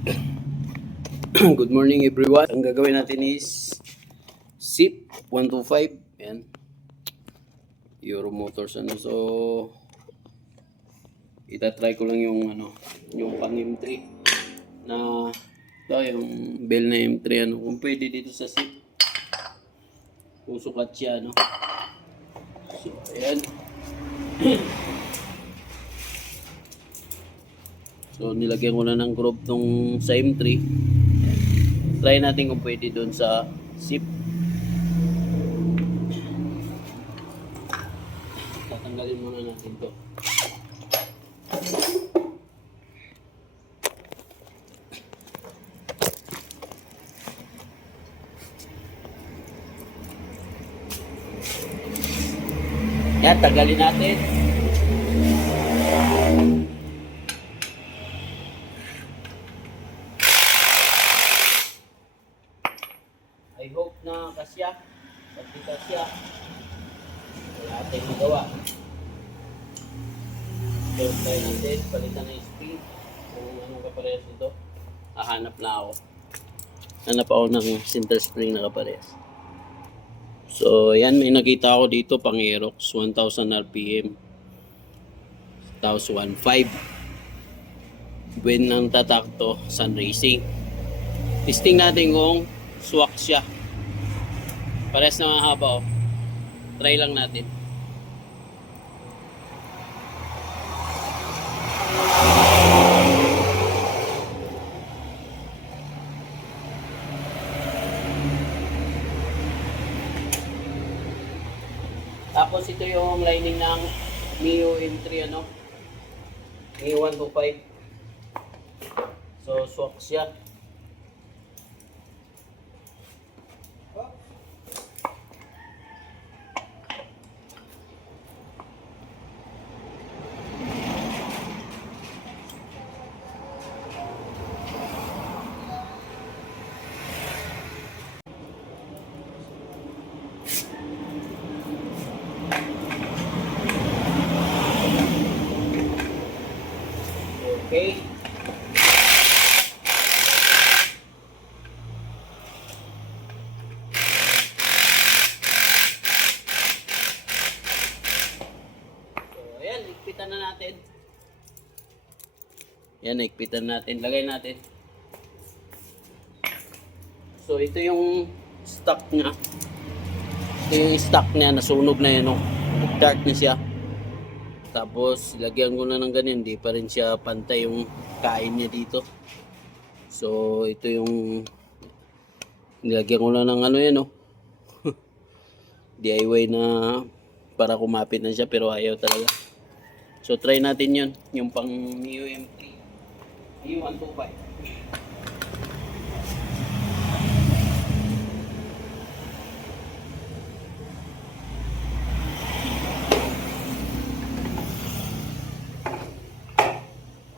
Good morning everyone. Ang gagawin natin is SIP 125. Yan. Euro Motors ano. So itatry ko lang yung yung pang M3 na yung bell na M3 kung pwede dito sa SIP. Kung sukat siya So ayan. So nilagyan ko na ng group tong sa M3. Try natin kung pwede doon sa SIP. Tatanggalin muna natin to. Yan, tanggalin natin. I hope na kasya. Pag di kasya, wala tayong magawa. So, try natin. Palitan na yung speed. Kung anong kaparehas nito. Hahanap na ako. Hanap ako ng center spring na kaparehas. So, yan. May nakita ako dito pang Aerox. 1000 RPM. Tapos 1.5. When ang tatakto, Sun Racing. Testing natin kung swak siya. Parehas na mahaba oh. Try lang natin. Tapos ito yung lining ng Mio M3 Mio 125. So swak siya. Okay. So, ayan, ikpitan na natin. Yan, ikpitan natin. Lagay natin. So, ito yung stock niya. Ito yung stock niya. Nasunog na yan, dark na siya. Tapos, lagyan ko na ng ganyan. Hindi pa rin siya pantay yung kain niya dito. So, ito yung nilagyan ko na ng yan, DIY na para kumapit na siya pero ayaw talaga. So, try natin yun. Yung pang Mio M3. Mio 125.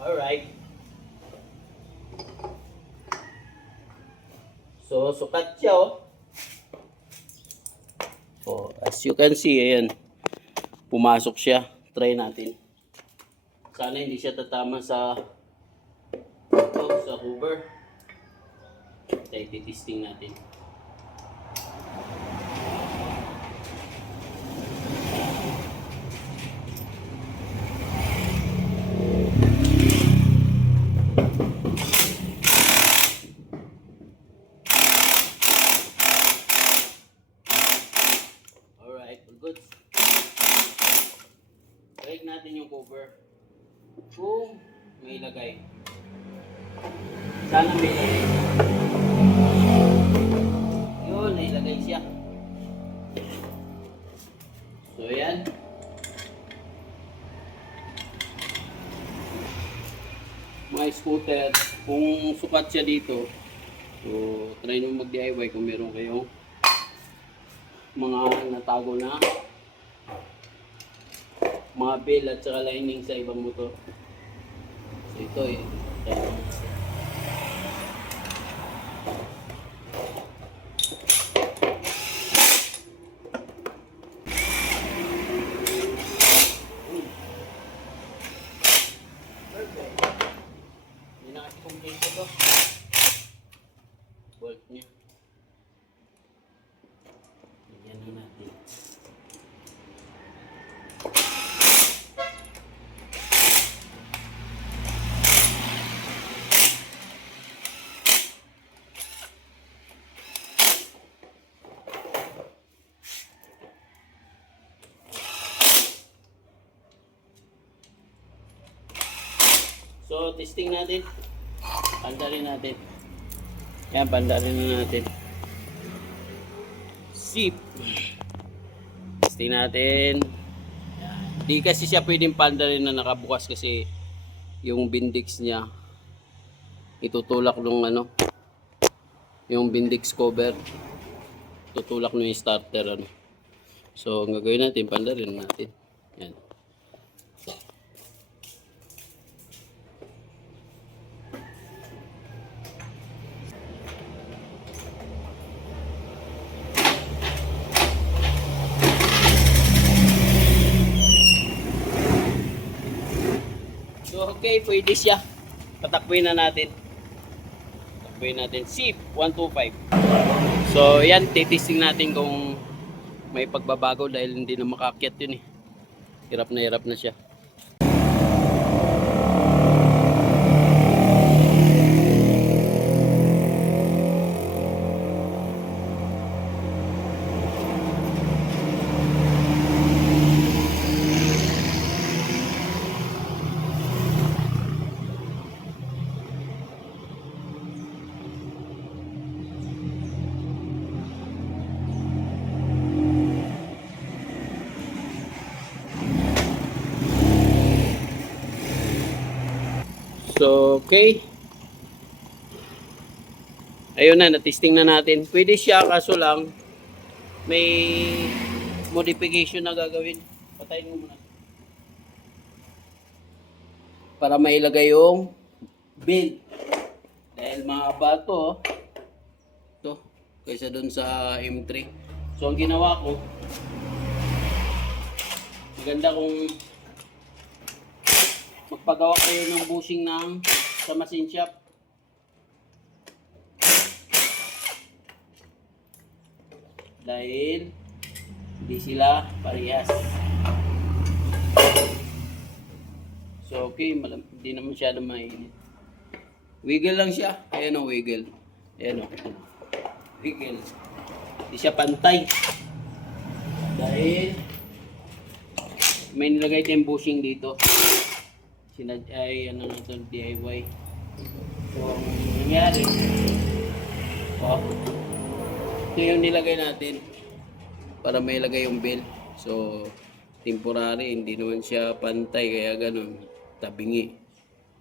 Alright. So, sukat siya, So, as you can see, ayan. Pumasok siya. Try natin. Sana hindi siya tatama sa cover. Tayo titisting natin. Good. Break natin yung cover. Kung may lagay. Sana may lagay. Yun, may lagay siya. So, yan. Mga scooter, kung sukat siya dito, so, try nyo mag-DIY kung meron kayong mga natago na mga bell at saka lining sa ibang motor. So ito Perfect. Hindi na kasi kung dito to. Bolt niya. Lagyan na natin. So, testing natin. Pandarin natin. Yan, pandarin na natin. Zip. Testing natin. Yan. Di kasi siya pwedeng pandarin na nakabukas kasi yung bindix niya itutulak nung ano, yung bindix cover. Tutulak nung yung starter ano. So, ang gagawin natin, pandarin natin. Yan. So, okay, pwede siya. Patakbuhin na natin. Patakbuhin natin. SIP 125. So, yan, titisting natin kung may pagbabago dahil hindi na makakyat yun eh. Hirap na siya. So, okay. Ayun na, na-testing na natin. Pwede siya, kaso lang, may modification na gagawin. Patayin mo muna. Para mailagay yung belt. Dahil mahaba to, ito, kaysa dun sa M3. So, ang ginawa ko, maganda kung magpagawa kayo ng bushing sa machine shop. Dahil hindi sila parehas. So okay, hindi naman masyado mainit. Wiggle lang siya. Ayan o, wiggle. Ayan o. Wiggle. Hindi siya pantay. Dahil may nilagay tayong bushing dito. Ay ano na ito, DIY. So ang nangyari, ito yung nilagay natin para may ilagay yung belt. So temporary, hindi naman siya pantay kaya ganun, tabingi.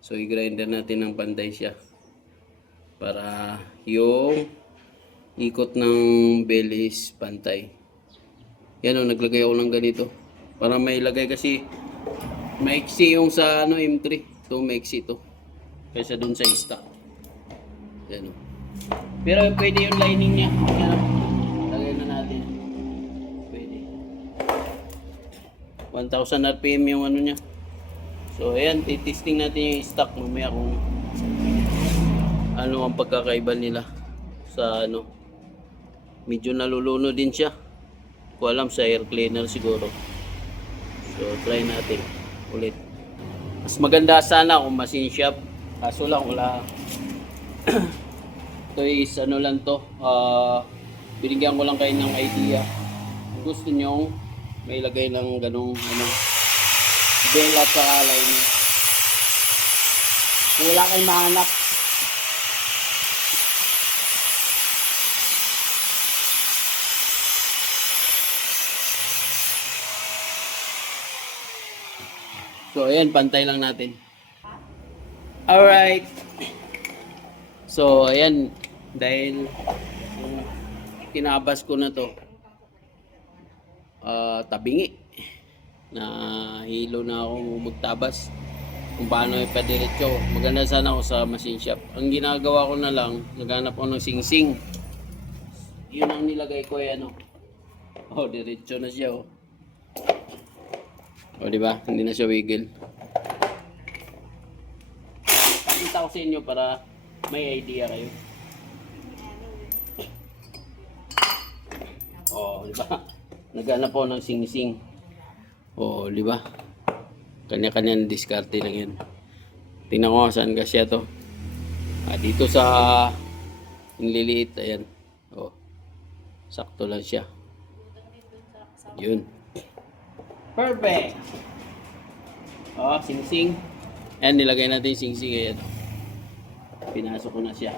So i-grinder natin ng pantay siya para yung ikot ng belt is pantay. Yan o, naglagay ako ng ganito para may ilagay kasi maiksi yung sa ano M3. Ito maiksi to. Kaysa dun sa stock. Yan o. Pero pwede yung lining niya. Yan. Lagay na natin. Pwede. 1000 RPM yung ano niya. So ayan, titesting natin yung stock mamaya kung ano ang pagkakaiba nila sa ano. Medyo naluluno din siya. Ko alam sa air cleaner siguro. So try natin ulit. Mas maganda sana kung machine shop. Kaso lang wala. Ito is ano lang to. Binigyan ko lang kayo ng idea. Kung gusto nyo may lagay ng ganong ano, bell at saka line. Kung wala kayong mahanap, so ayan, pantay lang natin. Alright. So ayan, dahil tinabas ko na to, tabingi na hilo na ako magtabas kung paano ipadiretso. Maganda sana ako sa machine shop. Ang ginagawa ko na lang, naghanap ako ng singsing. Yun ang nilagay ko, ano. Oh, diretso na siya, oh. O, di ba? Hindi na siya wiggle. Pakita ko sa inyo para May idea kayo? Oh, di ba? Naghanap ako ng sing-sing. Oh, di ba? Kanya-kanya ng diskarte lang yan. Tingnan ko saan kasi to. Dito sa yung liliit, ayan. Oh. Sakto lang siya. Yun. Perfect. Oh, sing-sing. Ayan, nilagay natin yung sing-sing. Ayan. Pinasok ko na siya.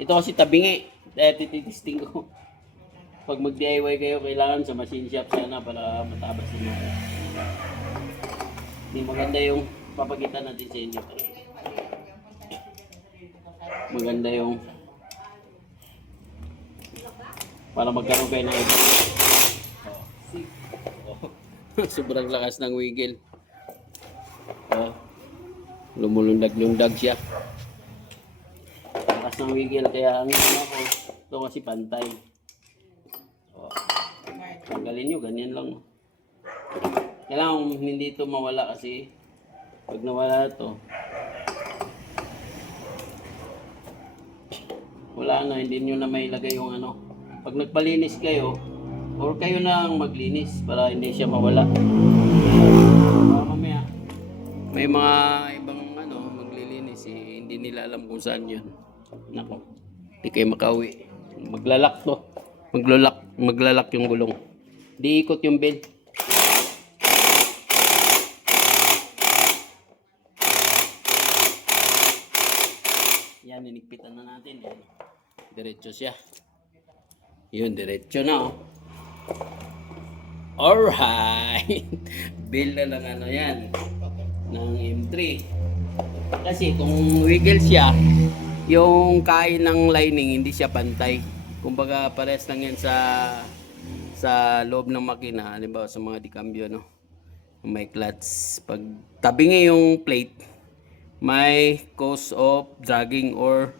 Ito kasi tabingi. Tititesting ko. Pag mag-DIY kayo, kailangan sa machine shop sana para matabas yung mga. Hindi maganda yung papakita natin sa inyo. Maganda yung para magkaroon kayo ng iba. Sobrang lakas ng wiggle. Lumulundag-lundag siya. Lakas ng wiggle kaya ang ano ko, ito kasi pantay. Tanggalin nyo, ganyan lang. Kailangan hindi ito mawala kasi pag nawala ito, wala na, hindi nyo na mailagay yung ano. Pag nagpalinis kayo, or kayo na ang maglinis para hindi siya mawala. Mamaya, may mga ibang ano, maglilinis hindi nila alam kung saan yun. Nako, hindi kayo makauwi. Maglalak to. Maglalak yung gulong. Di ikot yung belt. Yan, inigpitan na natin. Yan. Diretso siya. Yun, diretso na. Oh. Alright. Build na lang ano yan. Ng M3. Kasi kung wiggle siya, yung kain ng lining hindi siya pantay. Kumbaga pares lang yan sa loob ng makina, halimbawa sa mga dikambyo, no? May clutch. Pag tabingi yung plate, may cause of dragging or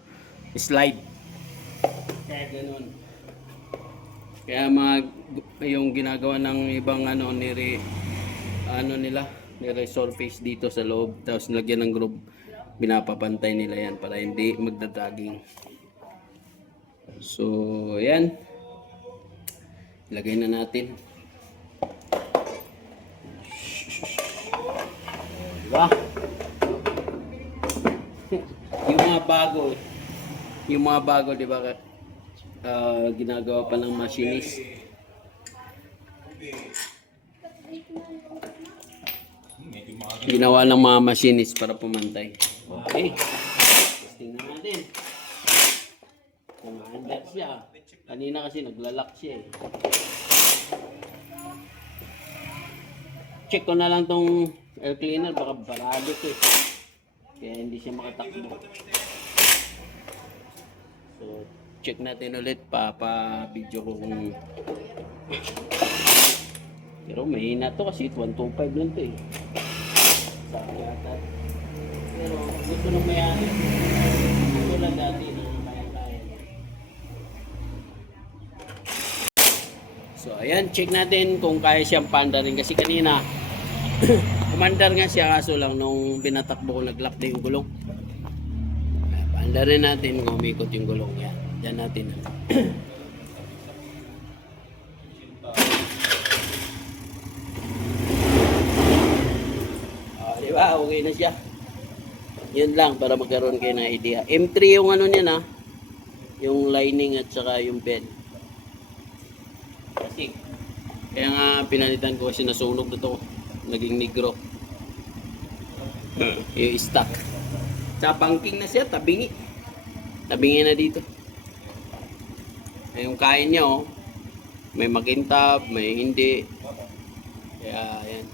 slide. Kaya ganun. Kaya yung ginagawa ng ibang ano nila, ni-resurface dito sa loob, tapos nilagyan ng groove, binapapantay nila yan para hindi magda-dragging. So, yan. Ilagay na natin. Diba? Yung mga bago, diba? Ginagawa pa ng machinist. Ginawa ng mga machinist para pumantay. Okay. Testing na natin. Kumaandar siya. Kanina kasi naglalak siya eh. Check ko na lang tong air cleaner, baka barado to eh. Kaya hindi siya makatakbo. So, check natin ulit, video ko kung pero mahina to kasi 125 lang to eh. Sabi ata. Pero gusto nang mayari. Ito lang dati na kaya-kaya. So ayan, check natin kung kaya siyang paandarin kasi kanina umandar nga siya kaso lang nung binatakbo ko nag-lock na yung gulong. Paandarin natin kung umikot yung gulong yan. Yan natin. Diba? Okay na siya. Yun lang para magkaroon kayo ng idea. M3 yung ano niya na. Yung lining at saka yung bed. Kasi kaya nga pinalitan ko kasi nasunog na to. Naging negro. Yung stock. Sa banking na siya, tabingi. Tabingi na dito. Yung kain niya oh. May makintab, may hindi. Kaya ayan.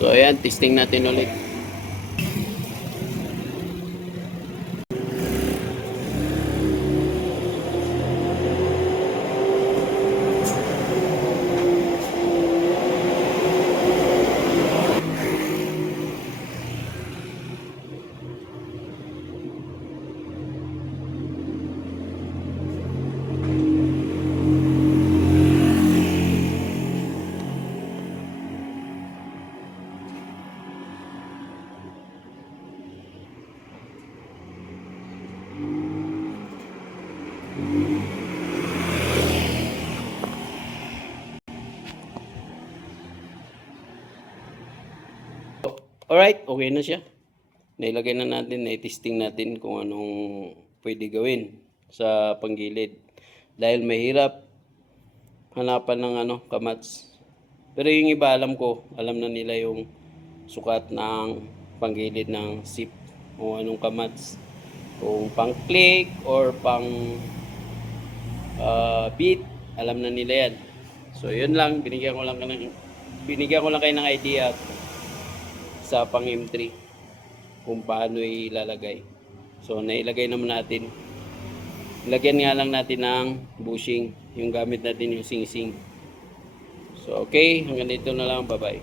So ayan, testing natin ulit. Alright, okay na siya. Nailagay na natin, na-testing natin kung anong pwede gawin sa panggilid. Dahil mahirap hanapan ng kamats. Pero yung iba alam na nila yung sukat ng panggilid ng sip o anong kamats. Kung pang click or pang beat, alam na nila yan. So yun lang, binigyan ko lang kayo ng idea sa pang M3 kung paano ilalagay. So nailagay naman natin. Lagyan nga lang natin ng bushing, yung gamit natin yung sing-sing. So okay, hanggang dito na lang, bye bye.